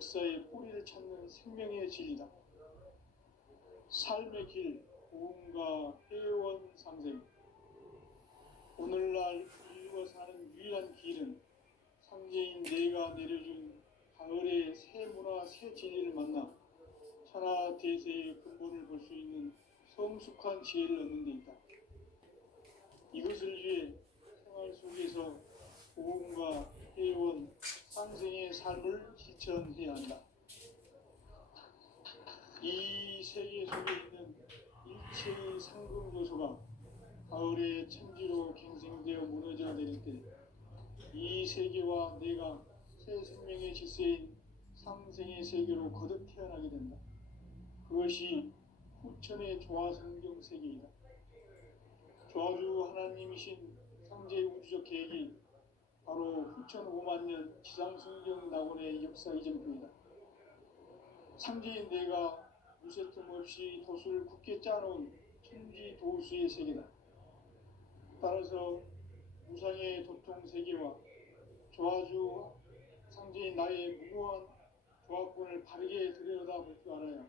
역사의 뿌리를 찾는 생명의 진리다. 삶의 길, 고음과 회원 상생. 오늘날 인류가 사는 유일한 길은 상제인 내가 내려준 가을의 새 문화, 새 진리를 만나 천하 대세의 근본을 볼 수 있는 성숙한 지혜를 얻는 데 있다. 이것을 위해 생활 속에서 고음과 회원, 상생의 삶을 실천해야 한다. 이 세계 속에 있는 일체의 상금 요소가 가을의 천지로 갱생되어 무너져 내릴 때 이 세계와 내가 새 생명의 질서인 상생의 세계로 거듭 태어나게 된다. 그것이 후천의 조화성경 세계이다. 조화주 하나님이신 상제의 우주적 계획이 바로 후천 5만 년 지상성경 낙원의 역사 이전표이다. 상제인 내가 무쇠틈 없이 도수를 굳게 짜놓은 천지 도수의 세계다. 따라서 무상의 도통 세계와 조화주 상제인 나의 무모한 조화권을 바르게 들여다볼 줄 알아야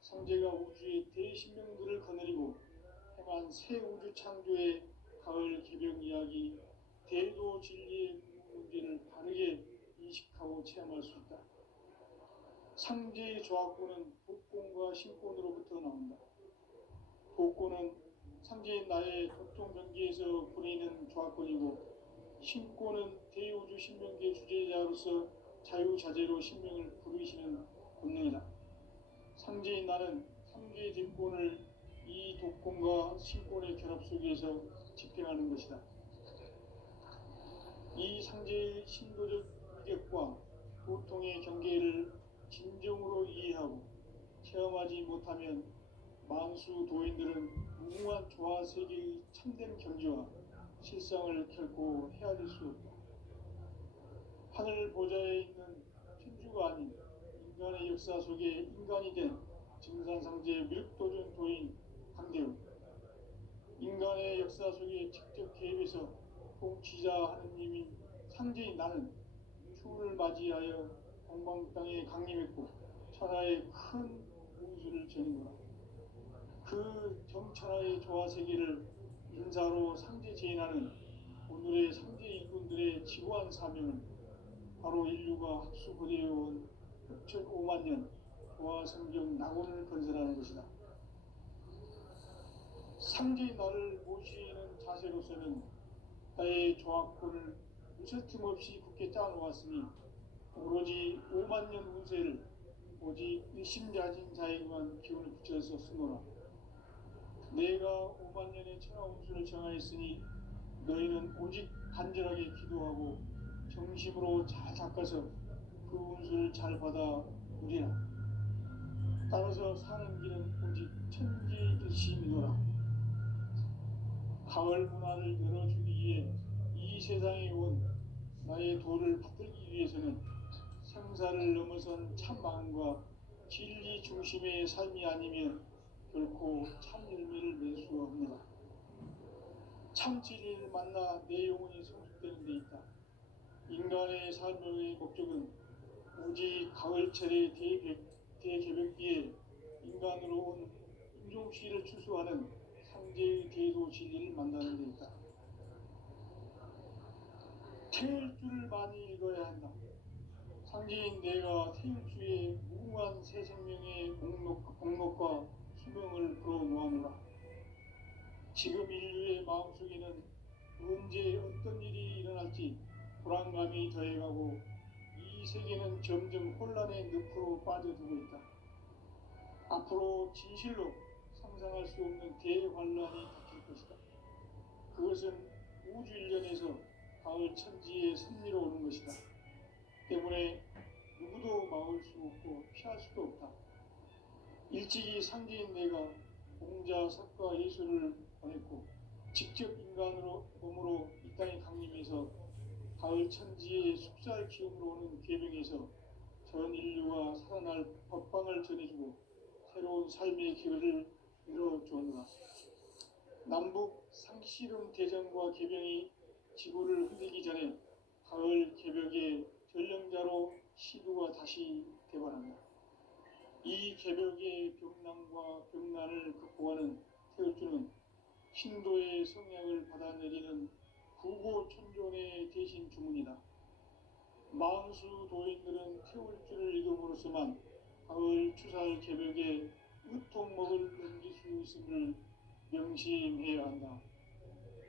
상제가 우주의 대신명들을 거느리고 행한 새 우주 창조의 가을 개벽 이야기, 대도 진리의 문제를 바르게 인식하고 체험할 수 있다. 상제의 조화권은 복권과 신권으로부터 나온다. 복권은 상제인 나의 도통 경계에서 부리는 조화권이고, 신권은 대우주 신명계 주제자로서 자유자재로 신명을 부르시는 본능이다. 상제인 나는 상제의 뒷권을 이 독권과 신권의 결합 속에서 집행하는 것이다. 이 상제의 신도적 위력과 보통의 경계를 진정으로 이해하고 체험하지 못하면 만수 도인들은 무궁한 조화 세계의 참된 경지와 실상을 결코 헤아릴 수 없다. 하늘 보좌에 있는 천주가 아닌 인간의 역사 속에 인간이 된 증산상제의 미륵도전 도인 강대우, 인간의 역사 속에 직접 개입해서 통치자 하느님인 상제인 나는 추운을 맞이하여 동방 땅에 강림했고 천하의 큰 운수를 전인노라. 그 정천하의 조화 세계를 인사로 상제 제인하는 오늘의 상제 일꾼들의 지고한 사명은 바로 인류가 합수부대해온 흑천 5만 년 조화 성경 낙원을 건설하는 것이다. 상제의 나를 모시는 자세로서는 나의 조화권을 무쇠틈 없이 굳게 짜놓았으니 오로지 5만 년 운세를 오직 일심자진 자에게만 기운을 붙여서 쓰노라. 내가 5만 년의 천하 운수를 정하였으니 너희는 오직 간절하게 기도하고 정심으로 잘 닦아서 그 운수를 잘 받아 누리라. 따라서 사는 길은 오직 천지일심이노라. 가을 문화를 열어주기 위해 이 세상에 온 나의 도를 받들기 위해서는 생사를 넘어선 참 마음과 진리 중심의 삶이 아니면 결코 참 열매를 맺을 수가 없느라. 참 진리를 만나 내 영혼이 성숙되는 데 있다. 인간의 삶의 목적은 오직 가을철의 대개벽기에 인간으로 온 인종시를 추수하는 상제의 대도 진리를 만나는 데 있다. 태을 줄을 많이 읽어야 한다. 상제인 내가 태일주의 무궁한 새 생명의 공록과 수명을 불어모아노라. 지금 인류의 마음속에는 언제 어떤 일이 일어날지 불안감이 더해가고 이 세계는 점점 혼란의 늪으로 빠져들고 있다. 앞으로 진실로 상상할 수 없는 대환란이 닥칠 것이다. 그것은 우주 일련에서 가을 천지의 섭리로 오는 것이다. 때문에 누구도 막을 수 없고 피할 수도 없다. 일찍이 상제인 내가 공자, 석가, 예수를 보냈고 직접 인간으로 몸으로 이 땅에 강림해서 가을 천지의 숲살 기운으로 오는 계명에서 전 인류가 살아날 법방을 전해주고 새로운 삶의 기회를 열어주었노라. 남북 상씨름 대전과 계병이 지구를 흔들기 전에 가을 개벽의 전령자로 시두가 다시 개벽의 병난과 병난을 극복하는 태울주는 신도의 성약을 받아내리는 구고천존의 대신 주문이다. 만수 도인들은 태울주를 읽음으로써만 가을 추살 개벽에 으통먹을 넘길 수 있음을 명심해야 한다.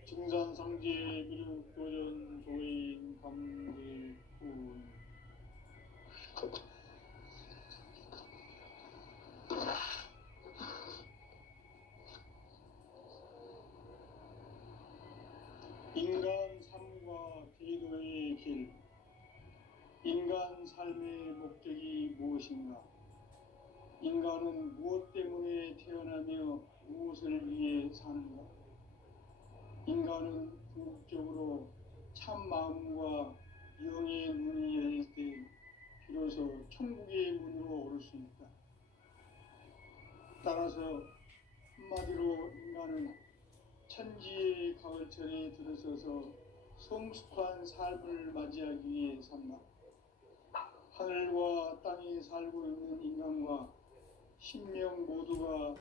증산상제 미륵도전 도인 감대군. 인간 삶과 대도의 길. 인간 삶의 목적이 무엇인가? 인간은 무엇 때문에 태어나며 무엇을 위해 사는가? 인간은 궁극적으로 참 마음과 영의 문이 열릴 때 비로소 천국의 문으로 오를 수 있다. 따라서 한마디로 인간은 천지의 가을철에 들어서서 성숙한 삶을 맞이하기 위해 산다. 하늘과 땅에 살고 있는 인간과 신명 모두가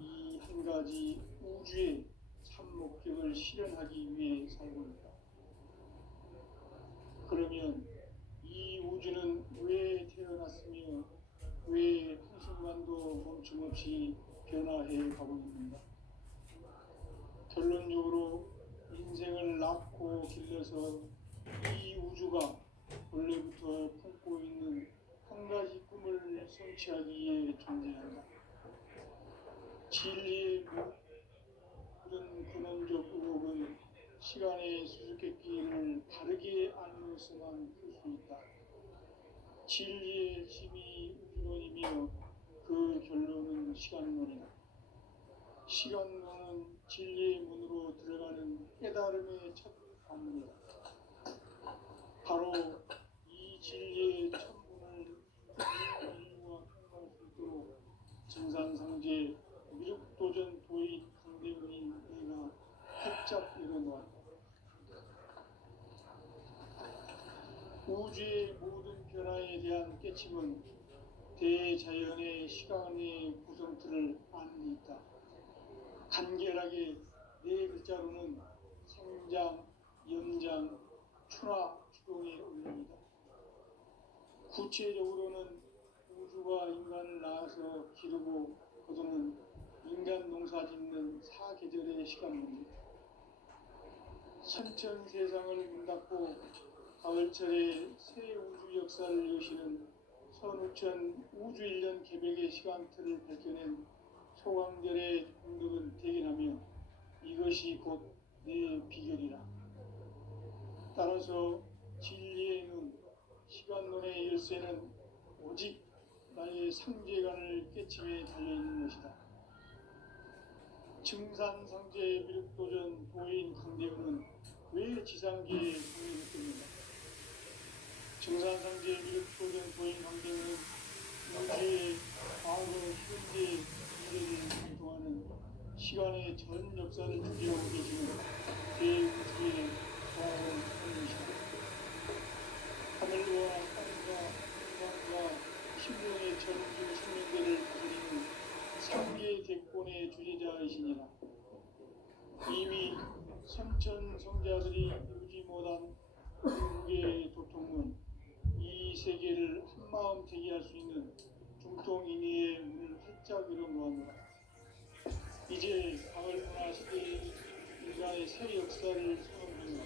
이 한 가지 우주의 참 목적을 실현하기 위해 살고 있다. 그러면 이 우주는 왜 태어났으며 왜 한순간도 멈춤없이 변화해 가고 있는가? 결론적으로 인생을 낳고 길러서 이 우주가 원래부터 품고 있는 한 가지 꿈을 성취하기 위해 존재한다. 진리의 모든 근원적 의혹은 시간의 수수께끼를 바르게 알면서만 풀 수 있다. 진리의 힘이 우주론이며 그 결론은 시간론이다. 시간론은 진리의 문으로 들어가는 깨달음의 첫 관문이다. 바로 이 진리의 첫 문을 인류가 통과할 수 있도록 증산상제 미륵도전 도인 강대훈이 내가 활짝 열어놓았다. 우주의 모든 변화에 대한 깨침은 대자연의 시간의 구성틀을 아는 데 있다. 간결하게 네 글자로는 생장, 연장, 추나 추동의 운명이다. 구체적으로는 우주가 인간을 낳아서 기르고 거두는 인간 농사 짓는 사계절의 시간문이다. 선천 세상을 문 닫고 가을철에 새 우주 역사를 여시는 선우천 우주 1년 개벽의 시간틀을 밝혀낸 소강절의 공덕은 대견하며 이것이 곧 내 비결이라. 따라서 진리의 눈, 시간론의 열쇠는 오직 나의 상제관을 깨침에 달려있는 것이다. 증산상제 미륵도전 도인 강대훈은 왜 지상계에 강림했습니까? 증산상제 미륵도전 도인 강대훈은 우주의 과거, 현재, 미래를 관통하는 시간의 전 역사를 주재하고 계시는 대우주의 과학을 하는 것이다. 하늘과 땅과 인간과 신령의 전주 생명대를 다스리는 삼계 대권의 주제자이시니라. 이미 선천 성자들이 이루지 못한 궁극의 도통론, 이 세계를 한마음 되게 할 수 있는 중통인의의 문을 활짝 열어놓았노라. 이제 가을 문화 시대의 인간의 새 역사를 선언합니다.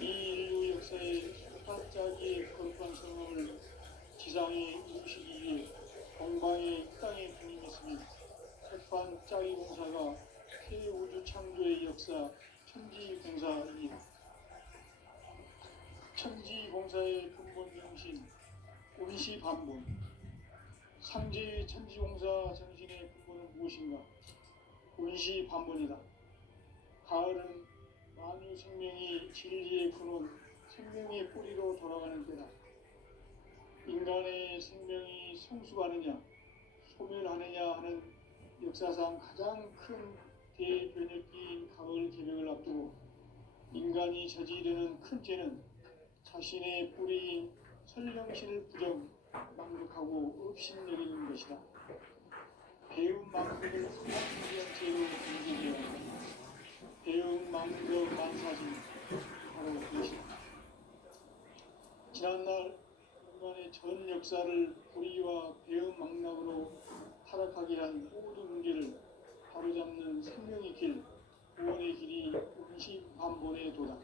이 인류 역사의 반짝이 거룩한 성함을 지상에 이루시기 위해 동방의 땅에 분임했으며 새판 짜기 공사가 새 우주 창조의 역사 천지공사입니다. 천지공사의 근본 정신 운시반본. 상제의 천지공사 정신의 근본은 무엇인가? 운시반본이다. 가을은 만유 생명이 진리의 근원, 생명의 뿌리로 돌아가는 때다. 인간의 생명이 성숙하느냐, 소멸하느냐 하는 역사상 가장 큰 대변혁기인 가을 개벽을 앞두고 인간이 저지르는 큰 죄는 자신의 뿌리인 설령신을 부정, 낭독하고 업신여기는 것이다. 배움 망국을 상당한 죄로 경계되어 한다. 배움 망국 만사진 바로 그것이다. 지난날 인간의 전 역사를 불의와 배움 망락으로 타락하게 한 모든 문제를 바로잡는 생명의 길, 구원의 길이 운시반본의 도다.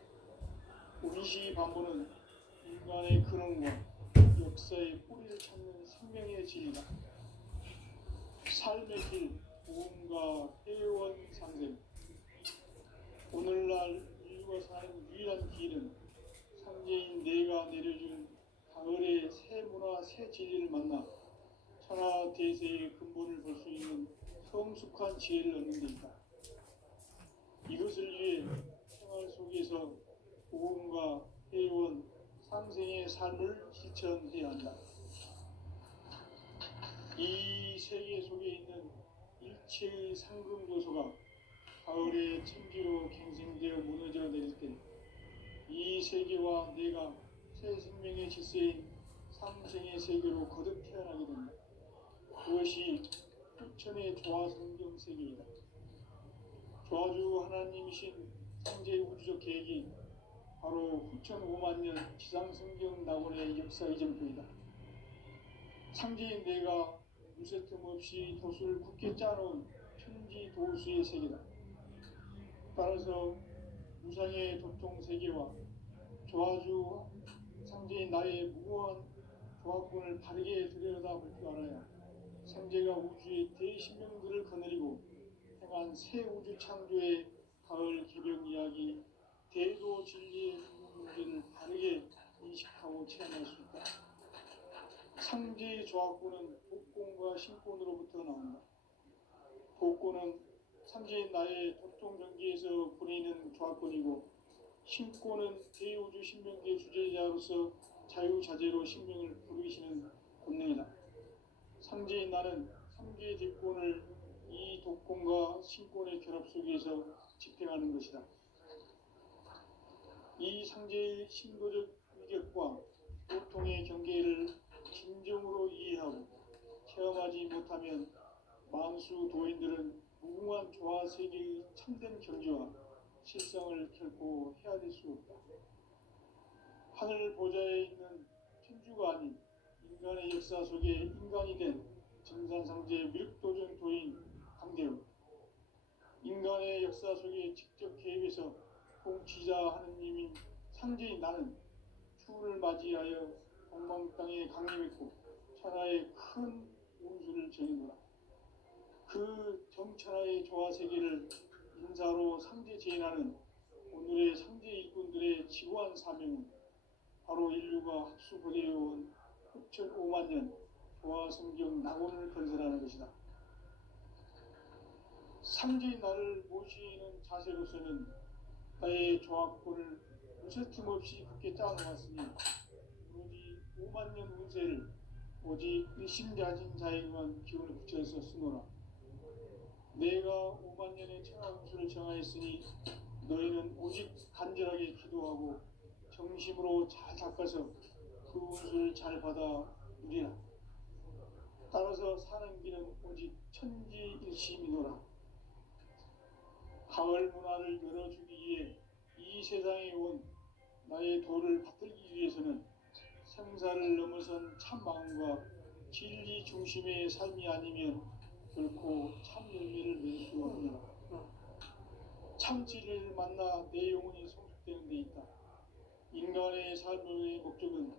운시반본은 인간의 근원과 역사의 뿌리를 찾는 생명의 진리다. 삶의 길, 보험과 회원 상생. 오늘날 인류가 사는 유일한 길은 상제인 내가 내려준 가을의 새 문화, 새 진리를 만나 천하 대세의 근본을 볼 수 있는 성숙한 지혜를 얻는 데 있다. 이것을 위해 생활 속에서 보험과 회원, 상생의 삶을 실천해야 한다. 이 세계 속에 있는 일체의 상금 요소가 가을의 천지로 갱생되어 무너져 내릴 때 이 세계와 내가 새 생명의 질서인 삼생의 세계로 거듭 태어나게 된다. 그것이 후천의 조화성경 세계이다. 조화주 하나님이신 상제 우주적 계획이 바로 후천 5만년 지상성경 낙원의 역사 이전표이다. 상제인 내가 무쇠 틈 없이 도수를 굳게 짜놓은 천지 도수의 세계다. 따라서 무상의 도통 세계와 조화주 상제인 나의 무고한 조화권을 바르게 들여다볼 줄 알아야 상제가 우주의 대신명들을 거느리고 행한 새 우주 창조의 가을 개벽 이야기, 대도 진리의 문제를 바르게 인식하고 체험할 수 있다. 상제의 조화권은 복권과 신권으로부터 나온다. 복권은 상제인 나의 도통전기에서 보내는 조화권이고, 신권은 대우주 신명기의 주제자로서 자유자재로 신명을 부르시는 권능이다. 상제인 나는 3개의 대권을 이 독권과 신권의 결합 속에서 집행하는 것이다. 이 상제의 신도적 위격과 보통의 경계를 진정으로 이해하고 체험하지 못하면 만수 도인들은 무궁한 조화 세계의 참된 경지와 실상을 결코 헤아릴 수 없다. 하늘 보좌에 있는 천주가 아닌 인간의 역사 속에 인간이 된 증산상제 밀도전 도인 강대우. 인간의 역사 속에 직접 개입해서 통치자 하느님인 상제인 나는 추운을 맞이하여 동방 땅에 강림했고 천하의 큰 운수를 정해노라. 그 정천하의 조화세계를 인사로 상제 제인하는 오늘의 상제 일꾼들의 지구한 사명은 바로 인류가 합수보내어온 후천 5만년 조화성경 낙원을 건설하는 것이다. 상제인 나를 모시는 자세로서는 나의 조화권을 무쇠틈 없이 굳게 짜놓았으니 오로지 5만년 운세를 오직 일심자진 자에게만 기운을 붙여서 쓰노라. 내가 5만년의 천하 운수를 정하였으니 너희는 오직 간절하게 기도하고 정심으로 잘 닦아서 그 운수를 잘 받아 누리라. 따라서 사는 길은 오직 천지일심이노라. 가을 문화를 열어주기 위해 이 세상에 온 나의 도를 받들기 위해서는 생사를 넘어선 참 마음과 진리 중심의 삶이 아니면 결코 참 열매를 맺을 수 없느니라. 참 진리를 만나 내 영혼이 성숙되는 데 있다. 인간의 삶의 목적은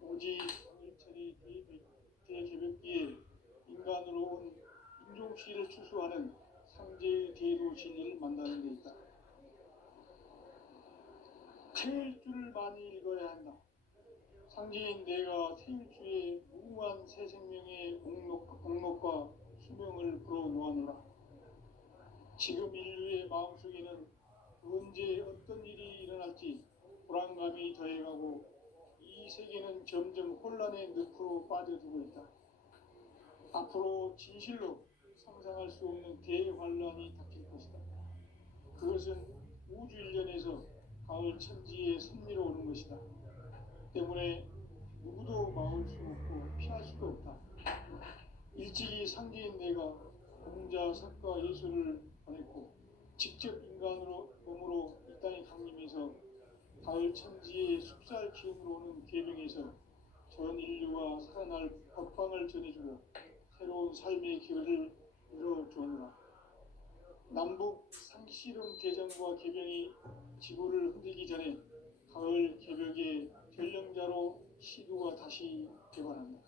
오직 일처리 대개벽기에 인간으로 온 인종씨를 추수하는 상제의 대도 진리를 만나는 데 있다. 태일주를 많이 읽어야 한다. 상제인 내가 태일주의 무궁한 새 생명의 목록과 수명을 불어놓아노라. 지금 인류의 마음속에는 언제 어떤 일이 일어날지 불안감이 더해가고 이 세계는 점점 혼란의 늪으로 빠져들고 있다. 앞으로 진실로 상상할 수 없는 대환란이 닥칠 것이다. 그것은 우주 일련에서 가을 천지의 섭리로 오는 것이다. 때문에 누구도 막을 수 없고 피할 수도 없다. 일찍이 상제인 내가 공자, 석가, 예수를 보냈고 직접 인간으로 몸으로 이 땅에 강림해서 가을 천지의 숲살 기운으로 오는 계명에서 전 인류가 살아날 법방을 전해주고 새로운 삶의 기회를 열어주었노라. 남북 상씨름 대전과 개병이 지구를 흔들기 전에 가을 개벽의 전령자로 시두가 다시 개관한다.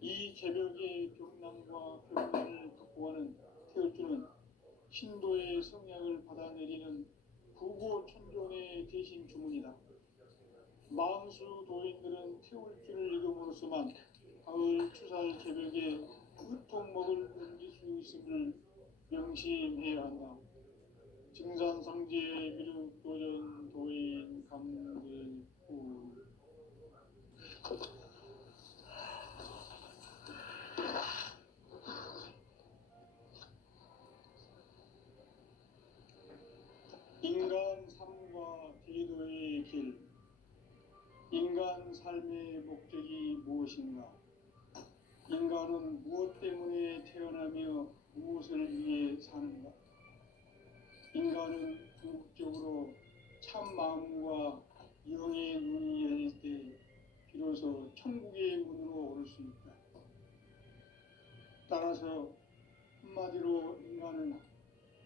이 개벽의 병난과 병난을 극복하는 태울주는 신도의 성약을 받아내리는 부고천존의 대신 주문이다. 망수 도인들은 태울주를 이름으로서만 가을 추살 개벽의 으통먹을 넘길 수 있음을 명심해야 한다. 증산상제 미륵도전 도인 감대구. 인간 삶과 제도의 길. 인간 삶의 목적이 무엇인가? 인간은 무엇 때문에 태어나며 무엇을 위해 사는가? 인간은 궁극적으로 참 마음과 영의 눈이 열릴 때 비로소 천국의 문으로 오를 수 있다. 따라서 한마디로 인간은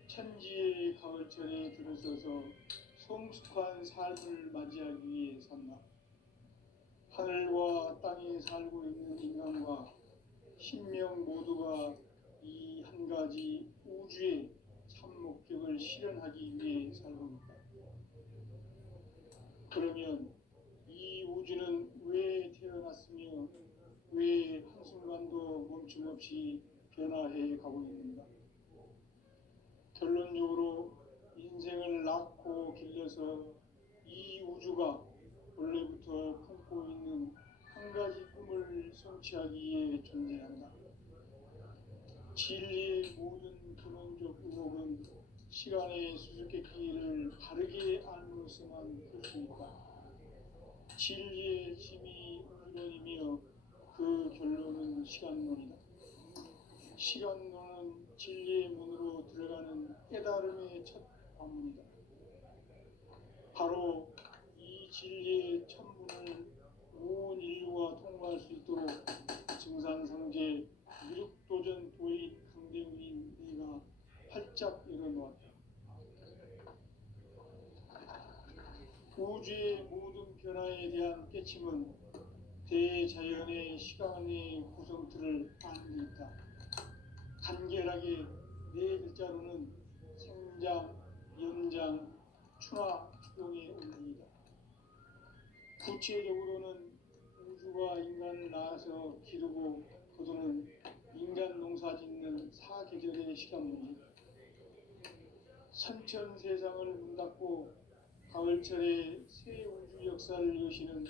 천지의 가을철에 들어서서 성숙한 삶을 맞이하기 위해 산다. 하늘과 땅에 살고 있는 인간과 신명 모두가 이 한 가지 우주의 참 목적을 실현하기 위해 살고 있다. 그러면 이 우주는 왜 태어났으며 왜 한순간도 멈춤 없이 변화해 가고 있는가? 결론적으로 인생을 낳고 길러서 이 우주가 원래부터 품고 있는 한 가지 꿈을 성취하기 위해 존재한다. 진리의 모든 근원적 의혹은 시간의 수수께끼를 바르게 알므로서만 풀 수 있다. 진리의 힘이 우주론이며 그 결론은 시간론이다. 시간론은 진리의 문으로 들어가는 깨달음의 첫 관문이다. 바로 이 진리의 천문을 온 인류가 통과할 수 있도록 증산상제 미륵도전 도인 강대훈인 내가 활짝 열어놓았다. 우주의 모든 변화에 대한 깨침은 대자연의 시간의 구성틀을 아는 데 있다. 간결하게 네 글자로는 생장, 연장, 추나 추동의 원리이다. 구체적으로는 우주가 인간을 낳아서 기르고 거두는 인간 농사 짓는 사계절의 시간문이다. 선천세상을 문닫고 가을철에 새 우주 역사를 여시는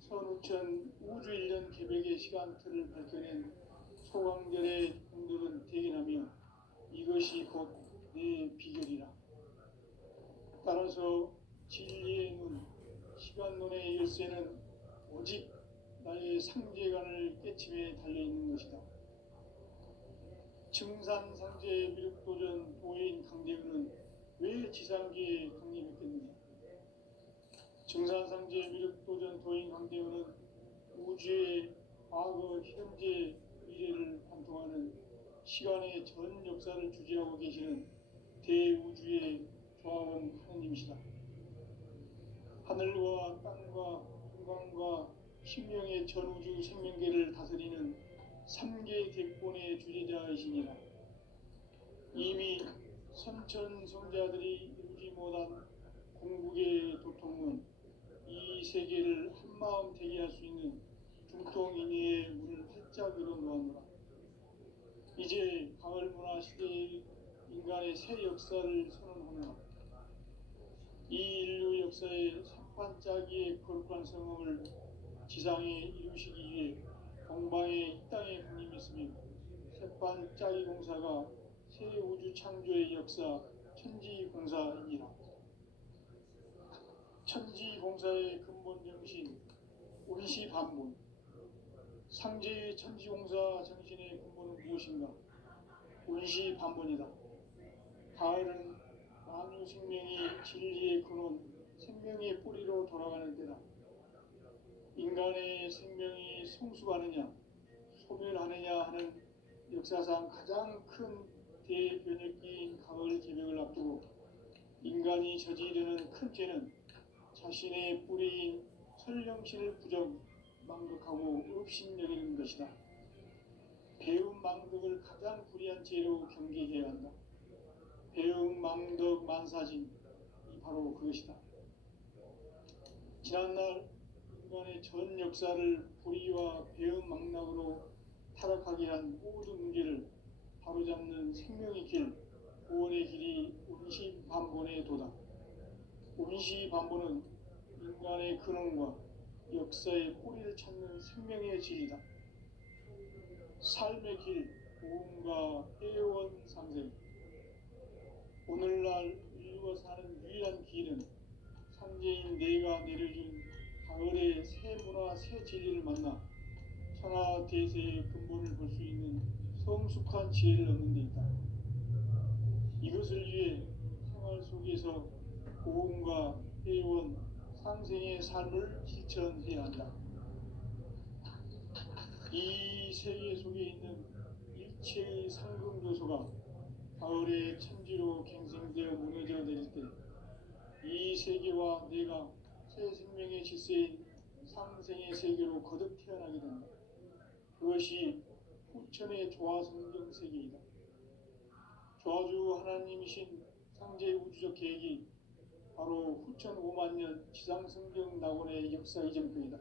선우천 우주일년 개벽의 시간틀을 밝혀낸 소강절의 공덕은 대견하며 이것이 곧 내 비결이라. 따라서 진리의 눈, 시간론의 열쇠는 오직 나의 상제관을 깨침에 달려있는 것이다. 증산상제 미륵도전 도인 강대훈은 왜 지상계에 강림했겠느냐? 증산상제 미륵도전 도인 강대훈은 우주의 과거, 현재, 미래를 관통하는 시간의 전 역사를 주재하고 계시는 대우주의 조화원 하느님이시다. 하늘과 땅과 공간과 신명의 전우주 생명계를 다스리는 3개 대권의 주재자이시니라. 이미 선천성자들이 이루지 못한 궁극의 도통은 이 세계를 한마음 되게 할 수 있는 중통인의의 문을 활짝 열어놓았노라. 이제 가을 문화 시대의 인간의 새 역사를 선언하노라. 이 인류 역사의 산판짜기의 거룩한 성험을 지상에 이루시기 위해 공방에 이 땅에 강림했으며 새판짜기 공사가 새 우주 창조의 역사 천지공사이니라. 천지공사의 근본 정신, 우리 원시반본. 상제의 천지공사 정신의 근본은 무엇인가? 원시반본이다. 가을은 만유 생명이 진리의 근원, 생명의 뿌리로 돌아가는 때다. 인간의 생명이 성숙하느냐, 소멸하느냐 하는 역사상 가장 큰 대변혁기인 가을 개벽을 앞두고 인간이 저지르는 큰 죄는 자신의 뿌리인 설령신을 부정, 망덕하고 업신여기는 것이다. 배움 망덕을 가장 불의한 죄로 경계해야 한다. 배움 망덕 만사진, 이 바로 그것이다. 지난날 인간의 전 역사를 불의와 배움 망락으로 타락하게 한 모든 문제를 바로잡는 생명의 길, 구원의 길이 원시반본의 도다. 원시반본은 인간의 근원과 역사의 뿌리를 찾는 생명의 진리다. 삶의 길, 고음과 애원 상생. 오늘날 인류가 사는 유일한 길은 상제인 내가 내려준 가을의 새 문화, 새 진리를 만나 천하 대세의 근본을 볼 수 있는 성숙한 지혜를 얻는 데 있다. 이것을 위해 생활 속에서 고음과 애원, 상생의 삶을 실천해야 한다. 이 세계 속에 있는 일체의 상금 요소가 가을의 천지로 갱생되어 무너져 내릴 때 이 세계와 내가 새 생명의 질서인 상생의 세계로 거듭 태어나게 된다. 그것이 후천의 조화성경 세계이다. 조화주 하나님이신 상제의 우주적 계획이 바로 후천 5만 년 지상성경 낙원의 역사 이전표이다.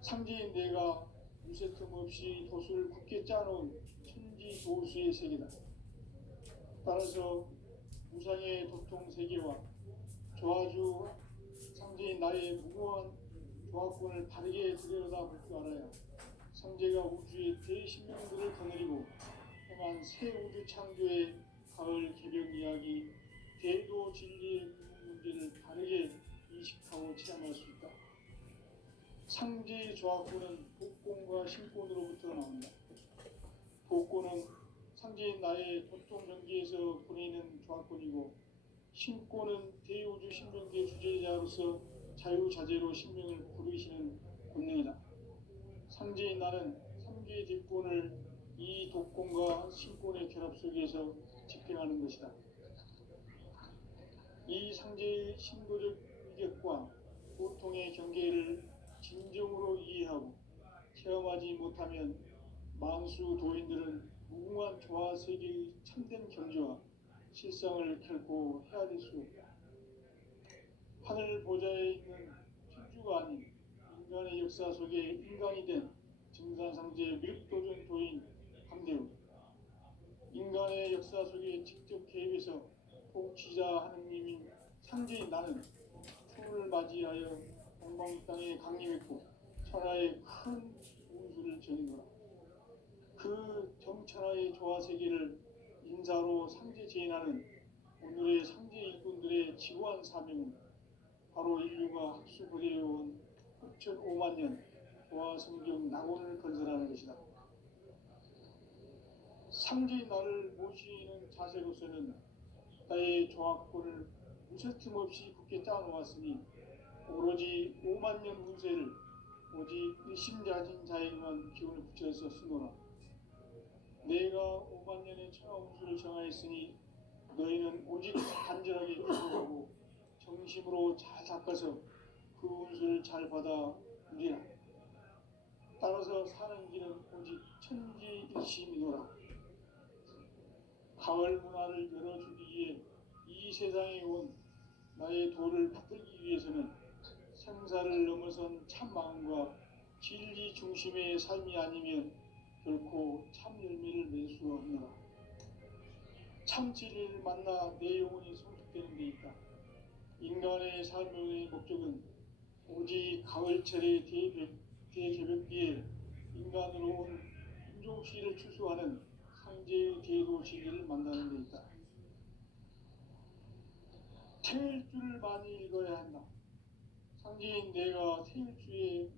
상제인 내가 무쇠 틈 없이 도수를 굳게 짜놓은 천지 도수의 세계다. 따라서 무상의 도통 세계와 조화주 상제인 나의 무모한 조화권을 바르게 들여다볼 줄 알아야 상제가 우주의 대신명들을 거느리고 행한 새 우주 창조의 가을 개벽 이야기, 대도 진리의 문제를 바르게 인식하고 체험할 수 있다. 상제의 조화권은 복권과 신권으로부터 나온다. 복권은 상제인 나의 도통 전기에서 보내는 조화권이고, 신권은 대우주 신명계 주제자로서 자유자재로 신명을 부르시는 권능이다. 상제인 나는 3개의 뒷권을 이 독권과 신권의 결합 속에서 집행하는 것이다. 이 상제의 신도적 위격과 고통의 경계를 진정으로 이해하고 체험하지 못하면 만수 도인들은 무궁한 조화 세계의 참된 경지와 실상을 결코 헤아릴 수 없다. 하늘 보좌에 있는 천주가 아닌 인간의 역사 속에 인간이 된 증산상제 미륵도전 도인 강대우. 인간의 역사 속에 직접 개입해서 통치자 하느님인 상제인 나는 추운을 맞이하여 동방 땅에 강림했고 천하의 큰 운수를 전이노라. 그 정천하의 조화 세계를 인사로 상제 제인하는 오늘의 상제 일꾼들의 지고한 사명은 바로 인류가 학수고대해온 후천 5만 년 조화 성경 낙원을 건설하는 것이다. 상제인 나를 모시는 자세로서는 나의 조화권을 무쇠틈 없이 굳게 짜놓았으니 오로지 5만 년 운세를 오직 일심자진 자에게만 기운을 붙여서 쓰노라. 내가 5만 년의 천하 운수를 정하였으니 너희는 오직 간절하게 기도하고 정심으로 잘 닦아서 그 운수를 잘 받아 누리라. 따라서 사는 길은 오직 천지일심이노라. 가을 문화를 열어주기 위해 이 세상에 온 나의 도를 받들기 위해서는 생사를 넘어선 참 마음과 진리 중심의 삶이 아니면 결코 참 열매를 맺을 수가 없노라. 참 진리를 만나 내 영혼이 성숙되는 데 있다. 인간의 삶의 목적은 오직 가을철의 대개벽기에 인간으로 온 인종시를 추수하는 상제의 대도 진리를 만나는 데 있다. 태일주를 많이 읽어야 한다. 상제인 내가 태일주의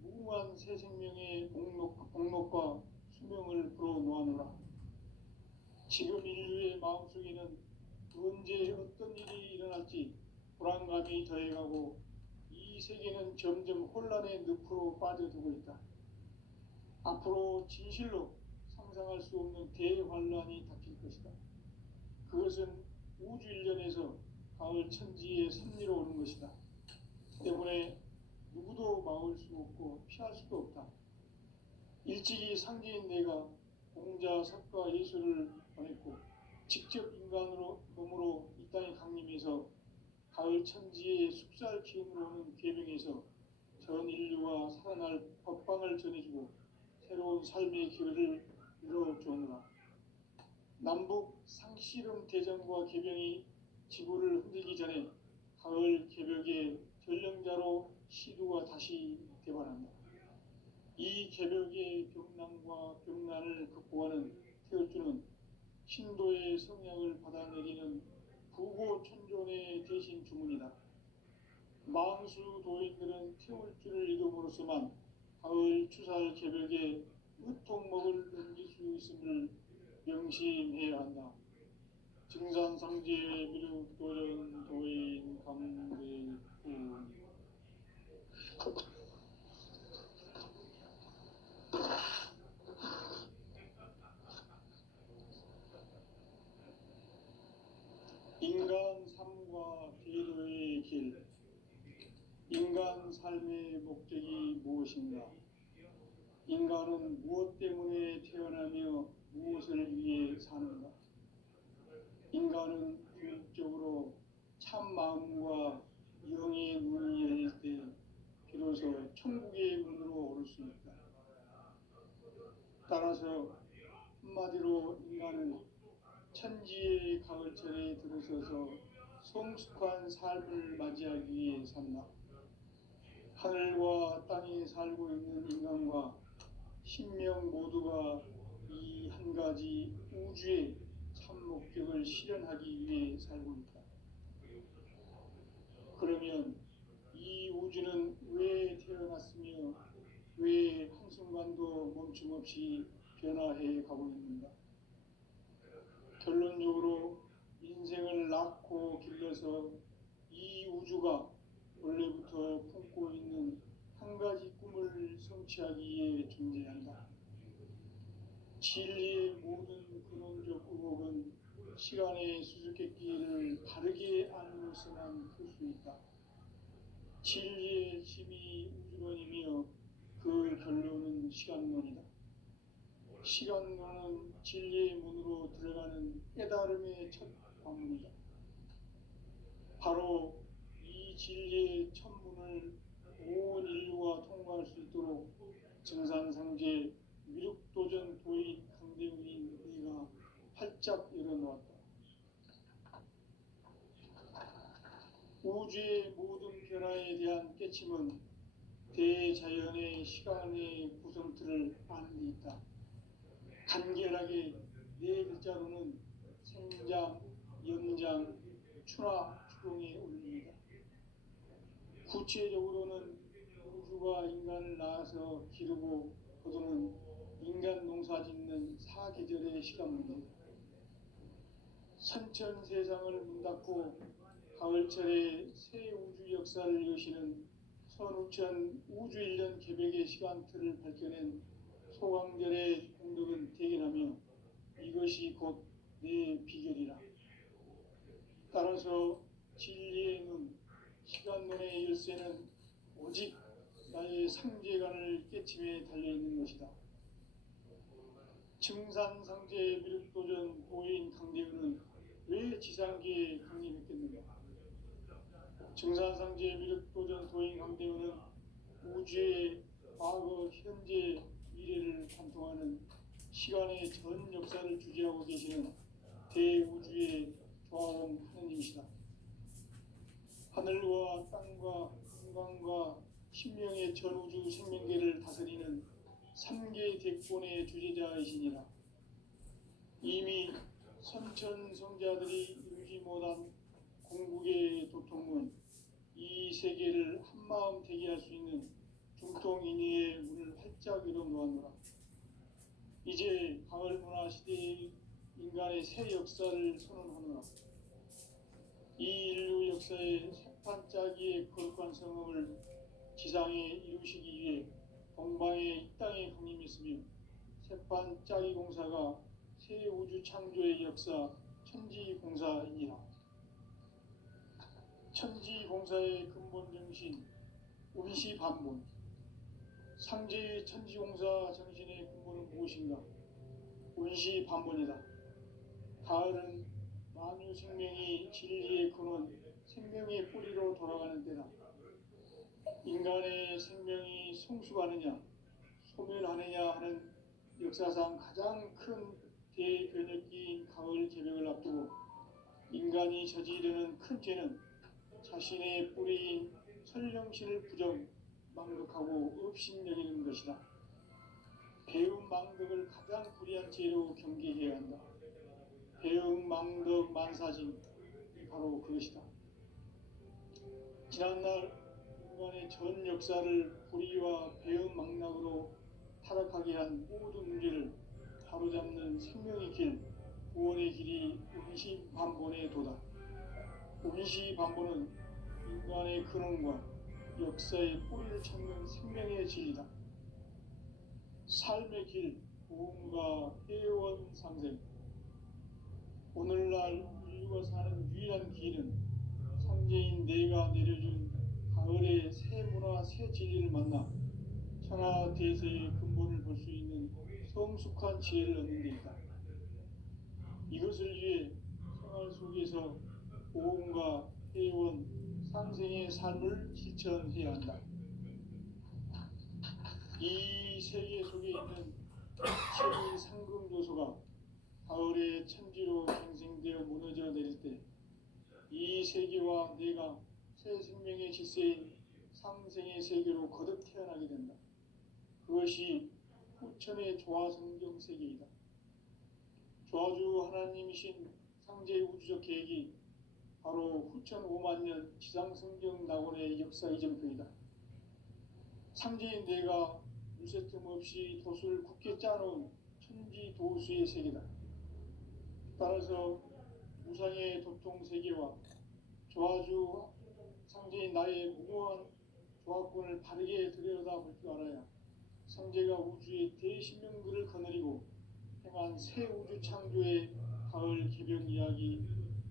지금 인류의 마음속에는 언제 어떤 일이 일어날지 불안감이 더해가고 이 세계는 점점 혼란의 늪으로 빠져들고 있다. 앞으로 진실로 상상할 수 없는 대환란이 닥칠 것이다. 그것은 우주 일련에서 가을 천지의 섭리로 오는 것이다. 때문에 누구도 막을 수 없고 피할 수도 없다. 일찍이 상제인 내가 공자, 석가, 예수를 보냈고 직접 인간으로 몸으로 이 땅에 강림해서 가을 천지의 숲살 기운으로 오는 계명에서 전 인류와 살아날 법방을 전해주고 새로운 삶의 기회를 이뤄주었노라. 남북 상씨름 대전과 개병이 지구를 흔들기 전에 가을 개벽의 전령자로 시두가 다시 되반한다. 이 개벽의 병난과 병난을 극복하는 태울주는 신도의 성향을 받아내리는 부고천존의 대신 주문이다. 망수 도인들은 태울주를 이름으로서만 가을 추살 개벽에 으통먹을 넘길 수 있음을 명심해야 한다. 증산상제 미륵도전 도인 강대구 인간 삶과 계도의 길. 인간 삶의 목적이 무엇인가? 인간은 무엇 때문에 태어나며 무엇을 위해 사는가? 인간은 궁극적으로 참 마음과 영의 문이 열릴 때 비로소 천국의 문으로 오를 수 있다. 따라서 한마디로 인간은 천지의 가을철에 들어서서 성숙한 삶을 맞이하기 위해 산다. 하늘과 땅에 살고 있는 인간과 신명 모두가 이 한 가지 우주의 참 목적을 실현하기 위해 살고 있다. 그러면 이 우주는 왜 태어났으며 왜 한순간도 멈춤없이 변화해 가고 있는가? 결론적으로 인생을 낳고 길러서 이 우주가 원래부터 품고 있는 한 가지 꿈을 성취하기 위해 존재한다. 진리의 모든 근원적 의혹은 시간의 수수께끼를 바르게 알므로서만 풀 수 있다. 진리의 힘이 우주론이며 그 결론은 시간론이다. 시간론은 진리의 문으로 들어가는 깨달음의 첫 관문이다. 바로 이 진리의 첫 문을 온 인류가 통과할 수 있도록 증산상제 미륵도전 도인 강대웅인 네가 활짝 열어놓았다. 우주의 모든 변화에 대한 깨침은 대자연의 시간의 구성틀을 아는 데 있다. 간결하게 네 글자로는 생장, 연장, 추나 추동에 올립니다. 구체적으로는 우주가 인간을 낳아서 기르고 거두는 인간 농사 짓는 사계절의 시간 문제. 선천 세상을 문 닫고 가을철에 새 우주 역사를 여시는 선우천 우주일년 개벽의 시간틀을 밝혀낸 소강절의 공덕은 대견하며 이것이 곧 내 비결이라. 따라서 진리의 눈, 시간론의 열쇠는 오직 나의 상제관을 깨침에 달려있는 것이다. 증산상제 미륵도전 도인 강대우는 왜 지상계에 강림했겠는가? 증산상제 미륵도전 도인 강대우는 우주의 과거, 현재, 미래를 관통하는 시간의 전 역사를 주재하고 계시는 대우주의 조화로운 하느님이시다. 하늘과 땅과 인간과 신명의 전우주 생명계를 다스리는 3개 대권의 주재자이시니라. 이미 선천성자들이 이루지 못한 공국의 도통은 이 세계를 한마음 되게 할 수 있는 중통인의의 문을 활짝 열어놓았노라. 이제 가을 문화 시대의 인간의 새 역사를 선언하노라. 이 인류 역사의 새판짜기의 거룩한 성음을 지상에 이루시기 위해 동방의 이 땅에 강림했으며 새판짜기 공사가 새 우주 창조의 역사 천지공사이니라. 천지공사의 근본 정신 운시반본. 상제의 천지공사 정신의 근본은 무엇인가? 운시반본이다. 가을은 만유 생명이 진리의 근원, 생명의 뿌리로 돌아가는 때다. 인간의 생명이 성숙하느냐, 소멸하느냐 하는 역사상 가장 큰 대변혁기인 가을 개벽을 앞두고 인간이 저지르는 큰 죄는 자신의 뿌리인 설령신을 부정, 망덕하고 업신여기는 것이다. 배움 망덕을 가장 불의한 죄로 경계해야 한다. 배움 망덕 만사진이 바로 그것이다. 지난날 인간의 전 역사를 불의와 배움 망락으로 타락하게 한 모든 문제를 바로잡는 생명의 길, 구원의 길이 운시반본의 도다. 운시반본은 인간의 근원과 역사의 뿌리를 찾는 생명의 진리다. 삶의 길, 보험과 회원 상생. 오늘날 인류가 사는 유일한 길은 상제인 내가 내려준 가을의 새 문화, 새 진리를 만나 천하대세의 근본을 볼 수 있는 성숙한 지혜를 얻는 데 있다. 이것을 위해 생활 속에서 보험과 회원, 상생의 삶을 실천해야 한다. 이 세계 속에 있는 최고의 상금 요소가 가을의 천지로 갱생되어 무너져 내릴 때 이 세계와 내가 새 생명의 질서인 상생의 세계로 거듭 태어나게 된다. 그것이 후천의 조화성경 세계이다. 조화주 하나님이신 상제의 우주적 계획이 바로 후천 5만 년 지상성경 낙원의 역사 이전표이다. 상제인 내가 무쇠 틈 없이 도수를 굳게 짜놓은 천지 도수의 세계다. 따라서 무상의 도통 세계와 조화주 상제인 나의 무모한 조화권을 바르게 들여다볼 줄 알아야 상제가 우주의 대신명들을 거느리고 행한 새 우주 창조의 가을 개벽 이야기,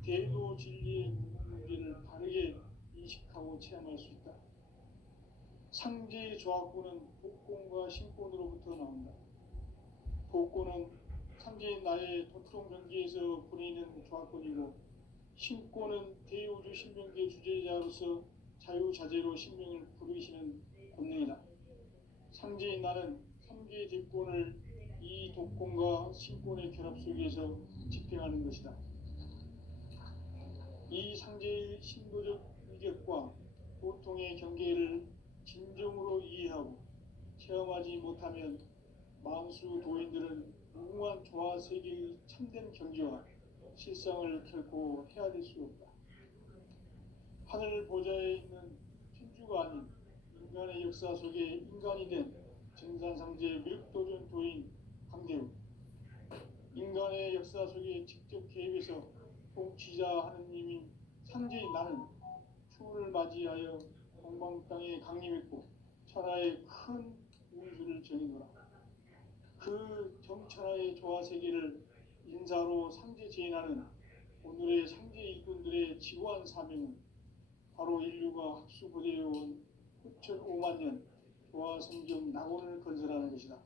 대도 진리의 문제를 바르게 인식하고 체험할 수 있다. 상제의 조화권은 복권과 신권으로부터 나온다. 복권은 상제인 나의 도통 경계에서 보내는 조화권이고, 신권은 대우주 신명계 주제자로서 자유자재로 신명을 부르시는 권능이다. 상제인 나는 3개의 대권을 이 독권과 신권의 결합 속에서 집행하는 것이다. 이 상제의 신도적 위격과 보통의 경계를 진정으로 이해하고 체험하지 못하면 만수 도인들은 무궁한 조화 세계의 참된 경지와 실상을 결코 헤아릴 수 없다. 하늘 보좌에 있는 천주가 아닌 인간의 역사 속에 인간이 된 증산상제 미륵도전 도인 강대우. 인간의 역사 속에 직접 개입해서 통치자 하느님인 상제인 나는 추운을 맞이하여 동방 땅에 강림했고 천하의 큰 운수를 정해노라. 그 정천하의 조화세계를 인사로 상제 제인하는 오늘의 상제 일꾼들의 지구한 사명은 바로 인류가 합수부대해온 후천 5만 년 조화성경 낙원을 건설하는 것이다.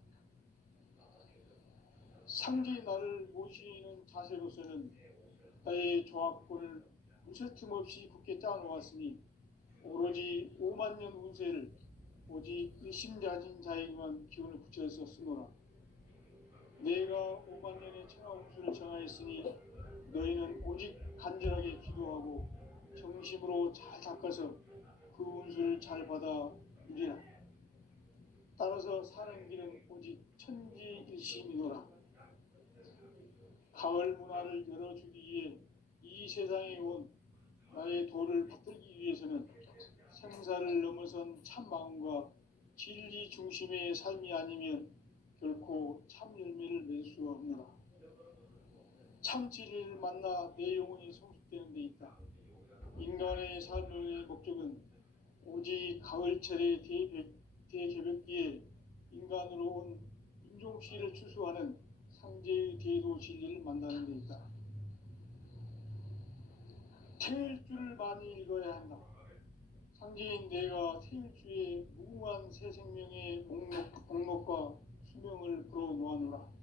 상제의 나를 모시는 자세로서는 나의 조화권을 무쇠틈 없이 굳게 짜놓았으니 오로지 5만 년 운세를 오직 일심자진 자에게만 기운을 붙여서 쓰노라. 내가 5만 년의 천하 운수를 정하였으니 너희는 오직 간절하게 기도하고 정심으로 잘 닦아서 그 운수를 잘 받아 누리라. 따라서 사는 길은 오직 천지일심이노라. 가을 문화를 열어주기 위해 이 세상에 온 나의 도를 받들기 위해서는 생사를 넘어선 참 마음과 진리 중심의 삶이 아니면 결코 참 열매를 맺을 수 없노라. 참 진리를 만나 내 영혼이 성숙되는 데 있다. 인간의 삶의 목적은 오직 가을철의 대개벽기에 인간으로 온 인종씨를 추수하는 상제의 대도 진리를 만나는 데 있다. 태일 줄을 많이 읽어야 한다. 상제인 내가 태일 주의 무궁한 새 생명의 목록과 수명을 불어놓아노라.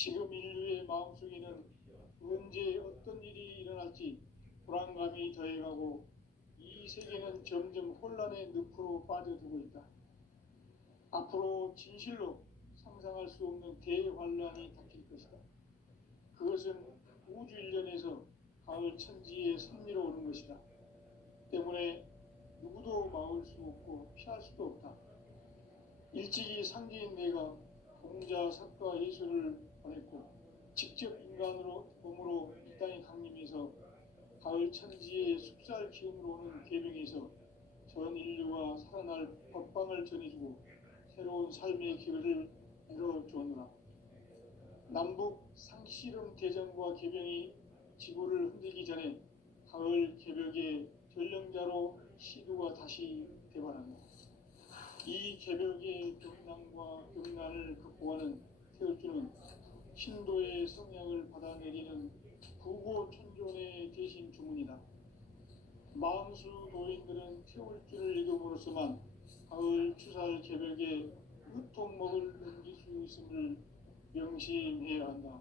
지금 인류의 마음속에는 언제 어떤 일이 일어날지 불안감이 더해가고 이 세계는 점점 혼란의 늪으로 빠져들고 있다. 앞으로 진실로 상상할 수 없는 대환란이 닥칠 것이다. 그것은 우주 일련에서 가을 천지에 선미로 오는 것이다. 때문에 누구도 막을 수 없고 피할 수도 없다. 일찍이 상제인 내가 공자, 석가, 예수를 보냈고 직접 인간으로 몸으로 이 땅에 강림해서 가을 천지의 숲살 기운으로 오는 계명에서 전 인류가 살아날 법방을 전해주고 새로운 삶의 기회를 열어주었노라. 남북 상씨름 대전과 개병이 지구를 흔들기 전에 가을 개벽의 전령자로 시두가 다시 대발한다. 이 개벽의 경난과 경난을 극복하는 태울주는 신도의 성향을 받아내리는 부고천존의 대신 주문이다. 망수 노인들은 태울주를 읽음으로써만 가을 추살 개벽에 으통먹을 넘길 수 있음을 명심해야 한다.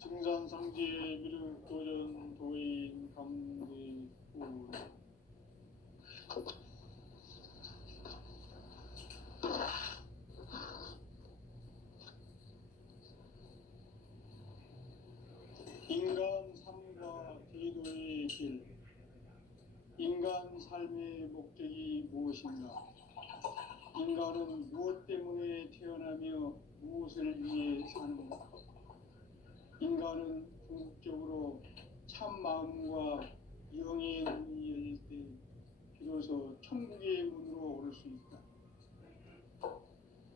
증산상제 미륵도전 도인 강대우. 인간 삶과 대도의 길. 인간 삶의 목적이 무엇인가? 인간은 무엇 때문에 태어나며 무엇을 위해 사는가? 인간은 궁극적으로 참 마음과 영의 문이 열릴 때 비로소 천국의 문으로 오를 수 있다.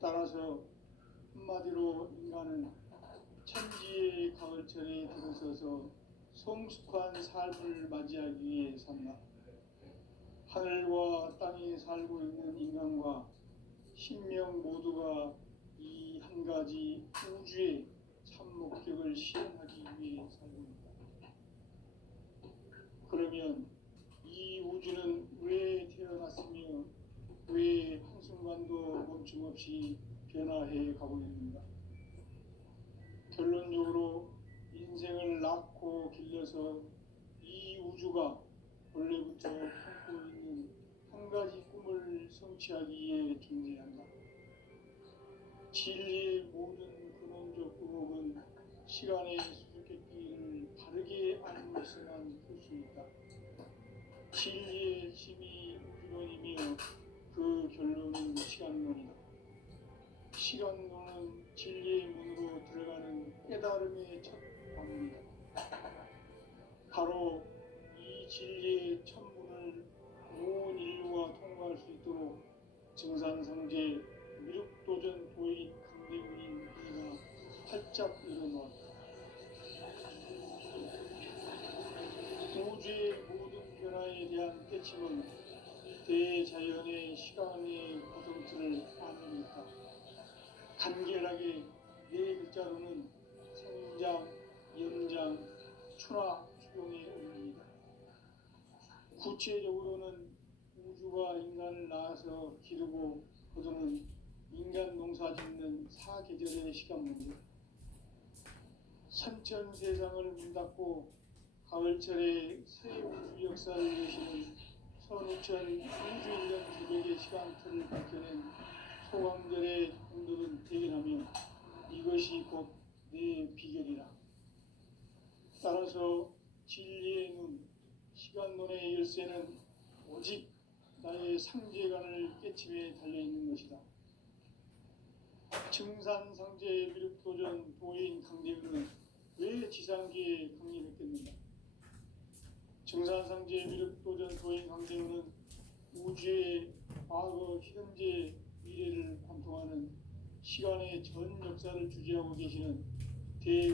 따라서 한마디로 인간은 천지의 가을철에 들어서서 성숙한 삶을 맞이하기 위해 산다. 하늘과 땅에 살고 있는 인간과 신명 모두가 이 한 가지 우주의 참 목적을 실현하기 위해 살고 있다. 그러면 이 우주는 왜 태어났으며 왜 한순간도 멈춤없이 변화해 가고 있는가? 결론적으로 인생을 낳고 길러서 이 우주가 원래부터 품고 있는 한 가지 꿈을 성취하기 위해 존재한다. 진리의 모든 근원적 의혹은 시간의 수수께끼를 바르게 아는 것에만 풀 수 있다. 진리의 힘이 우주론이며 그 결론은 시간론이다. 시간론은 진리의 문으로 들어가는 깨달음의 첫 방문이다. 바로 이 진리의 첫 문을 온 인류가 통과할 수 있도록 증산상제 미륵도전 도인 강대훈인 이가 활짝 열어놓았다. 우주의 모든 변화에 대한 깨침은 대자연의 시간의 고정틀을 안고 있다. 간결하게 네 글자로는 생장, 연장, 추나 추동의 의미이다. 구체적으로는 우주가 인간을 낳아서 기르고 거두는 인간 농사 짓는 사계절의 시간 문제. 선천 세상을 문 닫고 가을철에 새 우주 역사를 여시는 선우천 우주인간 기백의 시간틀을 밝혀낸 소강절의 공들은 대견하며 이것이 곧 내 비결이라. 따라서 진리의 눈, 시간론의 열쇠는 오직 나의 상제관을 깨침에 달려있는 것이다. 증산상제 미륵도전 도인 강대훈은 왜 지상계에 강림했겠는가? 증산상제 미륵도전 도인 강대훈은 우주의 과거, 현재, 미래를 관통하는 시간의 전 역사를 주재하고 계시는